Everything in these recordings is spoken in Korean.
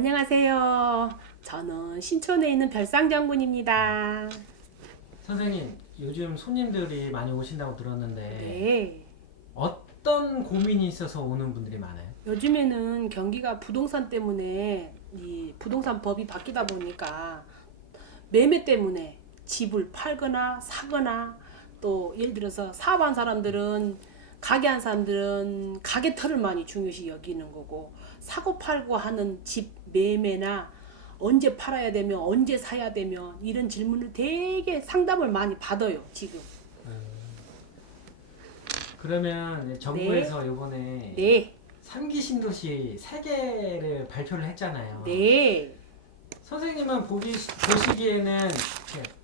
안녕하세요. 저는 신촌에 있는 별상장군입니다. 선생님, 요즘 손님들이 많이 오신다고 들었는데 네. 어떤 고민이 있어서 오는 분들이 많아요? 요즘에는 경기가 부동산 때문에 이 부동산 법이 바뀌다 보니까 매매 때문에 집을 팔거나 사거나 또 예를 들어서 사업한 사람들은 가게한 사람들은 가게터를 많이 중요시 여기는 거고 사고 팔고 하는 집 매매나 언제 팔아야 되며 언제 사야 되며 이런 질문을 되게 상담을 많이 받아요 지금. 그러면 정부에서 이번에 네, 3기 신도시 3개를 발표를 했잖아요. 네, 선생님은 보시기에는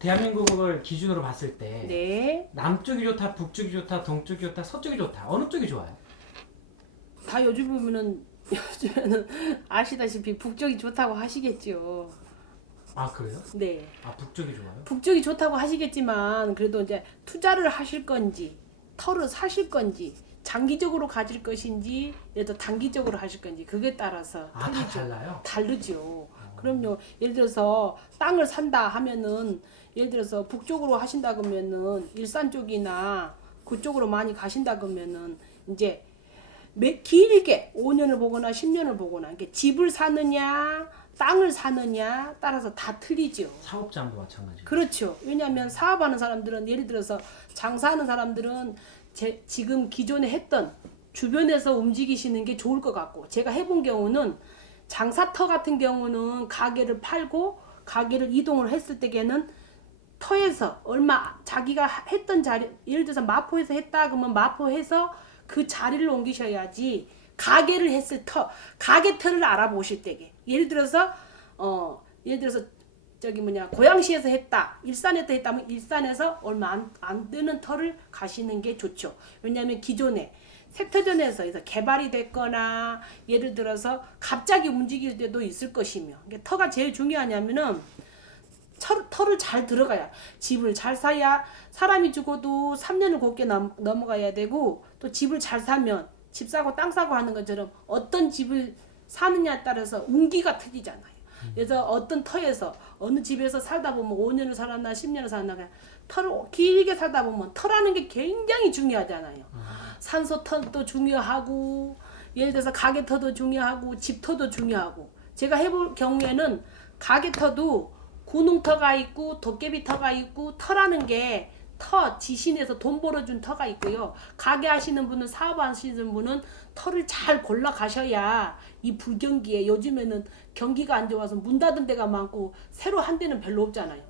대한민국을 기준으로 봤을 때 네. 남쪽이 좋다, 북쪽이 좋다, 동쪽이 좋다, 서쪽이 좋다. 어느 쪽이 좋아요? 다 요즘 보면은 요즘에는 아시다시피 북쪽이 좋다고 하시겠죠. 아, 그래요? 네. 아, 북쪽이 좋아요? 북쪽이 좋다고 하시겠지만 그래도 이제 투자를 하실 건지 터를 사실 건지 장기적으로 가질 것인지 얘도 단기적으로 하실 건지 그게 따라서 아, 다 달라요? 다르죠. 그럼요. 예를 들어서 땅을 산다 하면은 예를 들어서 북쪽으로 하신다 그러면은 일산 쪽이나 그쪽으로 많이 가신다 그러면은 이제 길게 5년을 보거나 10년을 보거나 이게 집을 사느냐 땅을 사느냐 따라서 다 틀리죠. 사업장도 마찬가지고. 그렇죠. 왜냐하면 사업하는 사람들은 예를 들어서 장사하는 사람들은 지금 기존에 했던 주변에서 움직이시는 게 좋을 것 같고 제가 해본 경우는 장사터 같은 경우는 가게를 팔고 가게를 이동을 했을 때에는 터에서 얼마 자기가 했던 자리 예를 들어서 마포에서 했다 그러면 마포에서 그 자리를 옮기셔야지 가게를 했을 터 가게 터를 알아보실 때게 예를 들어서 저기 뭐냐 고양시에서 했다 일산에서 했다면 일산에서 얼마 안 되는 터를 가시는 게 좋죠. 왜냐하면 기존에 세터전에서 개발이 됐거나 예를 들어서 갑자기 움직일 때도 있을 것이며 터가 제일 중요하냐면은 터를 잘 들어가야 집을 잘 사야 사람이 죽어도 3년을 곱게 넘어가야 되고 또 집을 잘 사면 집 사고 땅 사고 하는 것처럼 어떤 집을 사느냐에 따라서 운기가 틀리잖아요. 그래서 어떤 터에서 어느 집에서 살다 보면 5년을 살았나 10년을 살았나 터를 길게 살다 보면 터라는 게 굉장히 중요하잖아요. 산소터도 중요하고 예를 들어서 가게터도 중요하고 집터도 중요하고 제가 해볼 경우에는 가게터도 구능터가 있고 도깨비터가 있고 터라는 게 지신에서 돈 벌어준 터가 있고요. 가게 하시는 분은 사업 하시는 분은 터를 잘 골라 가셔야 이 불경기에 요즘에는 경기가 안 좋아서 문 닫은 데가 많고 새로 한 데는 별로 없잖아요.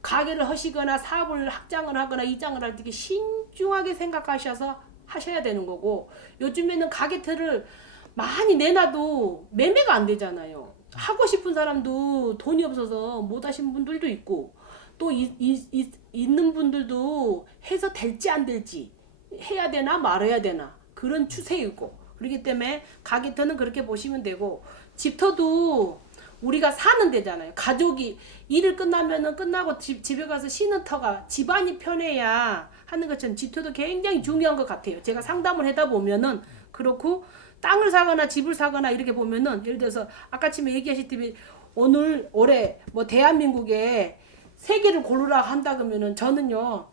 가게를 하시거나 사업을 확장을 하거나 이장을 할 때 신중하게 생각하셔서 하셔야 되는 거고 요즘에는 가게터를 많이 내놔도 매매가 안 되잖아요. 하고 싶은 사람도 돈이 없어서 못 하신 분들도 있고 또 있는 분들도 해서 될지 안 될지 해야 되나 말아야 되나 그런 추세이고 그렇기 때문에 가게터는 그렇게 보시면 되고 집터도 우리가 사는 데잖아요. 가족이 일을 끝나면은 끝나고 집에 가서 쉬는 터가 집안이 편해야 하는 것처럼 집터도 굉장히 중요한 것 같아요. 제가 상담을 하다 보면은 그렇고 땅을 사거나 집을 사거나 이렇게 보면은 예를 들어서 아까 처음에 얘기하셨듯이 올해 뭐 대한민국에 세 개를 고르라 한다 그러면은 저는요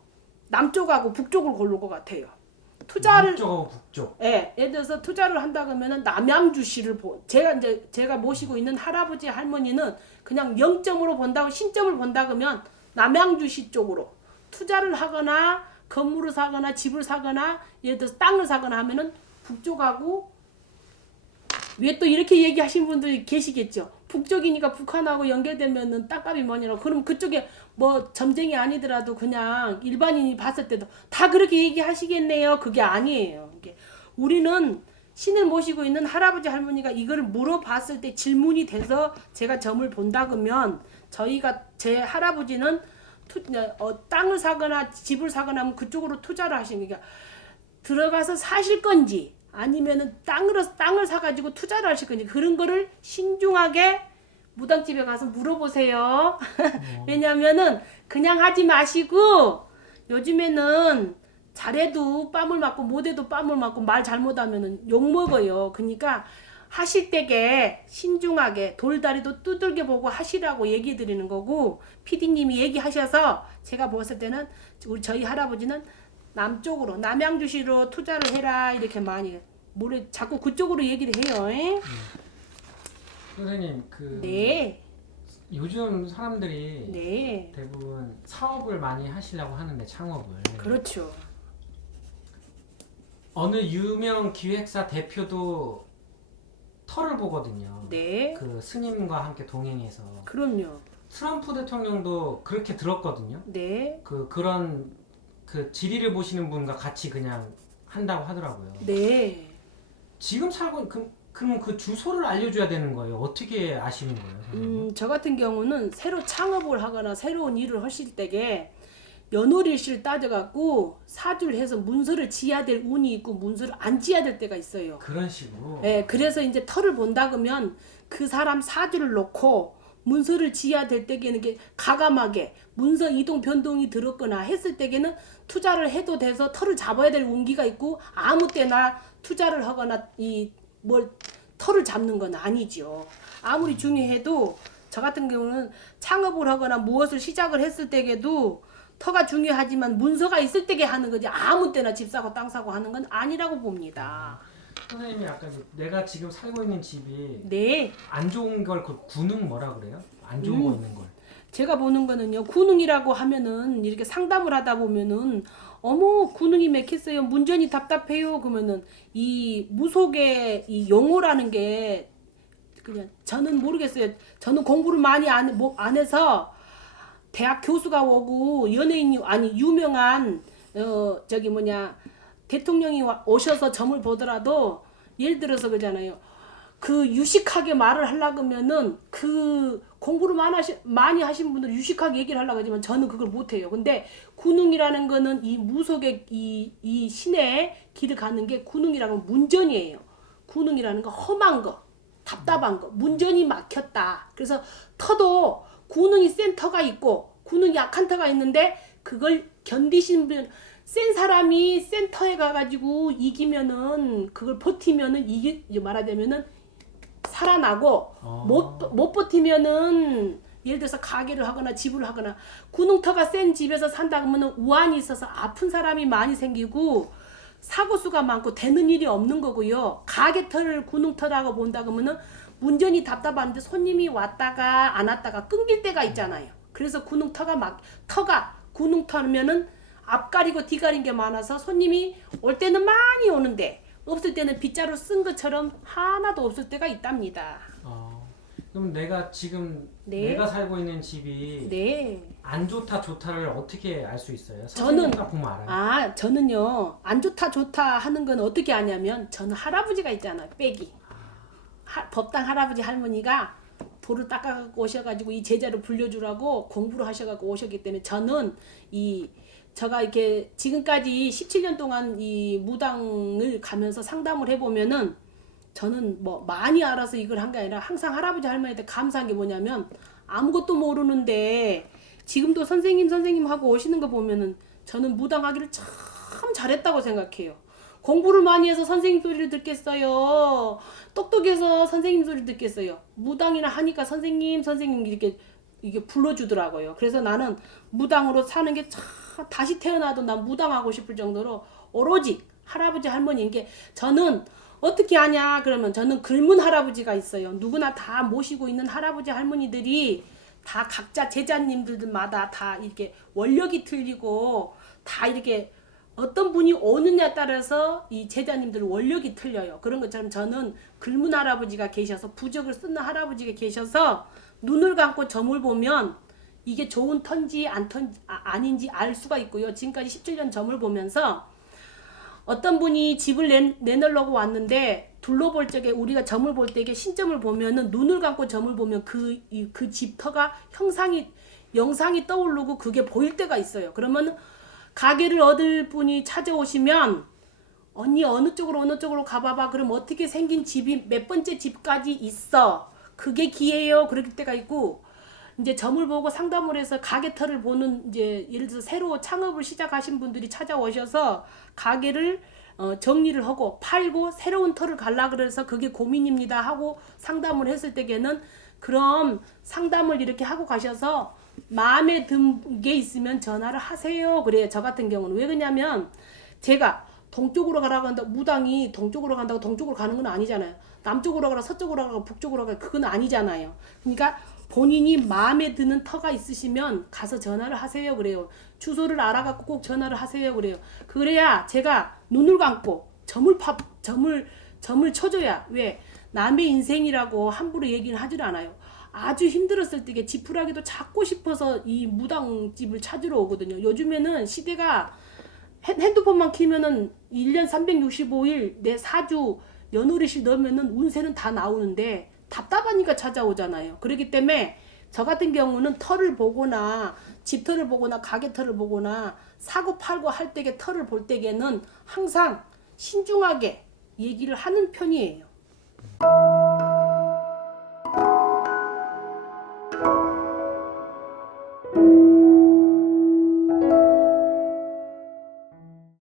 남쪽하고 북쪽을 고를 것 같아요. 투자를 남쪽하고 북쪽. 예, 예를 들어서 투자를 한다 그러면은 남양주시를 제가 모시고 있는 할아버지 할머니는 그냥 0점으로 본다고 신점을 본다 그러면 남양주시 쪽으로 투자를 하거나 건물을 사거나 집을 사거나 예를 들어서 땅을 사거나 하면은 북쪽하고 왜 또 이렇게 얘기하신 분들이 계시겠죠. 북쪽이니까 북한하고 연결되면은 땅값이 뭐냐고. 그럼 그쪽에 뭐 점쟁이 아니더라도 그냥 일반인이 봤을 때도 다 그렇게 얘기하시겠네요. 그게 아니에요. 우리는 신을 모시고 있는 할아버지 할머니가 이걸 물어봤을 때 질문이 돼서 제가 점을 본다 그러면 제 할아버지는 땅을 사거나 집을 사거나 하면 그쪽으로 투자를 하시는 게 들어가서 사실 건지 아니면은 땅을 사가지고 투자를 하실 건지 그런 거를 신중하게 무당집에 가서 물어보세요. 왜냐면은 그냥 하지 마시고 요즘에는 잘해도 뺨을 맞고 못해도 뺨을 맞고 말 잘못하면은 욕 먹어요. 그러니까 하실 때게 신중하게 돌다리도 두들겨 보고 하시라고 얘기 드리는 거고, PD님이 얘기하셔서 제가 봤을 때는 저희 할아버지는 남쪽으로 남양주시로 투자를 해라 이렇게 많이 자꾸 그쪽으로 얘기를 해요. 에? 선생님 그 네. 요즘 사람들이 네. 대부분 사업을 많이 하시려고 하는데 창업을 그렇죠. 어느 유명 기획사 대표도 터를 보거든요. 네. 그 스님과 함께 동행해서 그럼요. 트럼프 대통령도 그렇게 들었거든요. 네. 그런 그 지리를 보시는 분과 같이 그냥 한다고 하더라고요. 네. 지금 살고 그럼 그 주소를 알려줘야 되는 거예요. 어떻게 아시는 거예요, 선생님? 저 같은 경우는 새로 창업을 하거나 새로운 일을 하실 때게 연월일시를 따져갖고 사주를 해서 문서를 지어야 될 운이 있고 문서를 안 지어야 될 때가 있어요. 그런 식으로. 예, 그래서 이제 터를 본다 그러면 그 사람 사주를 놓고 문서를 지어야 될 때에는 게 가감하게 문서 이동 변동이 들었거나 했을 때에는 투자를 해도 돼서 터를 잡아야 될 운기가 있고 아무 때나 투자를 하거나 터를 잡는 건 아니죠. 아무리 중요해도 저 같은 경우는 창업을 하거나 무엇을 시작을 했을 때에도 터가 중요하지만 문서가 있을 때게 하는 거지 아무 때나 집 사고 땅 사고 하는 건 아니라고 봅니다. 선생님이 아까 내가 지금 살고 있는 집이 네. 안 좋은 걸 그 군ung 뭐라 그래요? 안 좋은 거 있는 걸. 제가 보는 거는요. 군웅이라고 하면은 이렇게 상담을 하다 보면은 어머 군웅이 맥혔어요. 문전이 답답해요. 그러면은 이 무속의 이 용어라는 게 그냥 저는 모르겠어요. 저는 공부를 많이 안 해서 대학 교수가 오고 연예인이 아니 유명한 대통령이 오셔서 점을 보더라도 예를 들어서 그러잖아요. 그 유식하게 말을 하려고 하면은 그 공부를 많이 하신 분들 유식하게 얘기를 하려고 하지만 저는 그걸 못해요. 근데 군웅이라는 거는 이 무속의 이 신의 길을 가는 게 군웅이라는 건 문전이에요. 군웅이라는 거 험한 거, 답답한 거, 문전이 막혔다. 그래서 터도 군웅이 센 터가 있고 군웅이 약한 터가 있는데 그걸 견디시는 분 센 사람이 센터에 가가지고 이기면은 그걸 버티면은 말하자면은 살아나고 못 버티면은 예를 들어서 가게를 하거나 집을 하거나 군웅터가 센 집에서 산다 그러면 우환이 있어서 아픈 사람이 많이 생기고 사고수가 많고 되는 일이 없는 거고요. 가게터를 군웅터라고 본다 그러면은 문전이 답답한데 손님이 왔다가 안 왔다가 끊길 때가 있잖아요. 그래서 터가 군웅터면은 앞가리고 뒤가린 게 많아서 손님이 올 때는 많이 오는데 없을 때는 빗자루 쓴 것처럼 하나도 없을 때가 있답니다. 그럼 내가 지금 네. 내가 살고 있는 집이 네. 안 좋다 좋다를 어떻게 알 수 있어요? 저는 딱 보면 알아요. 저는요 안 좋다 좋다 하는 건 어떻게 아냐면 저는 할아버지가 있잖아요. 빼기 법당 할아버지 할머니가 돌을 닦아갖고 오셔가지고 이 제자를 불려주라고 공부를 하셔갖고 오셨기 때문에 저는 제가 이렇게 지금까지 17년 동안 이 무당을 가면서 상담을 해보면은 저는 뭐 많이 알아서 이걸 한 게 아니라 항상 할아버지 할머니한테 감사한 게 뭐냐면 아무것도 모르는데 지금도 선생님 하고 오시는 거 보면은 저는 무당하기를 참 잘했다고 생각해요. 공부를 많이 해서 선생님 소리를 듣겠어요. 똑똑해서 선생님 소리를 듣겠어요. 무당이나 하니까 선생님 이게 불러주더라고요. 그래서 나는 무당으로 사는 게 참 다시 태어나도 난 무당하고 싶을 정도로 오로지 할아버지 할머니 이게 저는 어떻게 하냐 그러면 저는 글문 할아버지가 있어요. 누구나 다 모시고 있는 할아버지 할머니들이 다 각자 제자님들마다 다 이렇게 원력이 틀리고 다 이렇게 어떤 분이 오느냐에 따라서 이 제자님들 원력이 틀려요. 그런 것처럼 저는 글문 할아버지가 계셔서 부적을 쓰는 할아버지가 계셔서 눈을 감고 점을 보면 이게 좋은 턴지 아닌지 알 수가 있고요. 지금까지 17년 점을 보면서 어떤 분이 집을 내놓으려고 왔는데 둘러볼 적에 우리가 점을 볼 때 이게 신점을 보면은 눈을 감고 점을 보면 그 집터가 영상이 떠오르고 그게 보일 때가 있어요. 그러면 가게를 얻을 분이 찾아오시면 언니 어느 쪽으로 가봐봐. 그럼 어떻게 생긴 집이 몇 번째 집까지 있어. 그게 기회예요. 그럴 때가 있고 이제 점을 보고 상담을 해서 가게터를 보는 이제 예를 들어서 새로 창업을 시작하신 분들이 찾아오셔서 가게를 정리를 하고 팔고 새로운 터를 갈라 그래서 그게 고민입니다 하고 상담을 했을 때에는 그럼 상담을 이렇게 하고 가셔서 마음에 든 게 있으면 전화를 하세요. 그래요. 저 같은 경우는 왜 그러냐면 제가 동쪽으로 가라고 한다 무당이 동쪽으로 간다고 동쪽으로 가는 건 아니잖아요. 남쪽으로 가라 서쪽으로 가라 북쪽으로 가라 그건 아니잖아요. 그러니까 본인이 마음에 드는 터가 있으시면 가서 전화를 하세요. 그래요. 주소를 알아갖고 꼭 전화를 하세요. 그래요. 그래야 제가 눈을 감고 점을 쳐줘야 왜 남의 인생이라고 함부로 얘기는 하질 않아요. 아주 힘들었을 때 지푸라기도 잡고 싶어서 이 무당집을 찾으러 오거든요. 요즘에는 시대가 핸드폰만 키면은 1년 365일 내 사주 연월일시 넣으면은 운세는 다 나오는데 답답하니까 찾아오잖아요. 그렇기 때문에 저 같은 경우는 터를 보거나 집터를 보거나 가게터를 보거나 사고 팔고 할 때에 터를 볼 때에는 항상 신중하게 얘기를 하는 편이에요.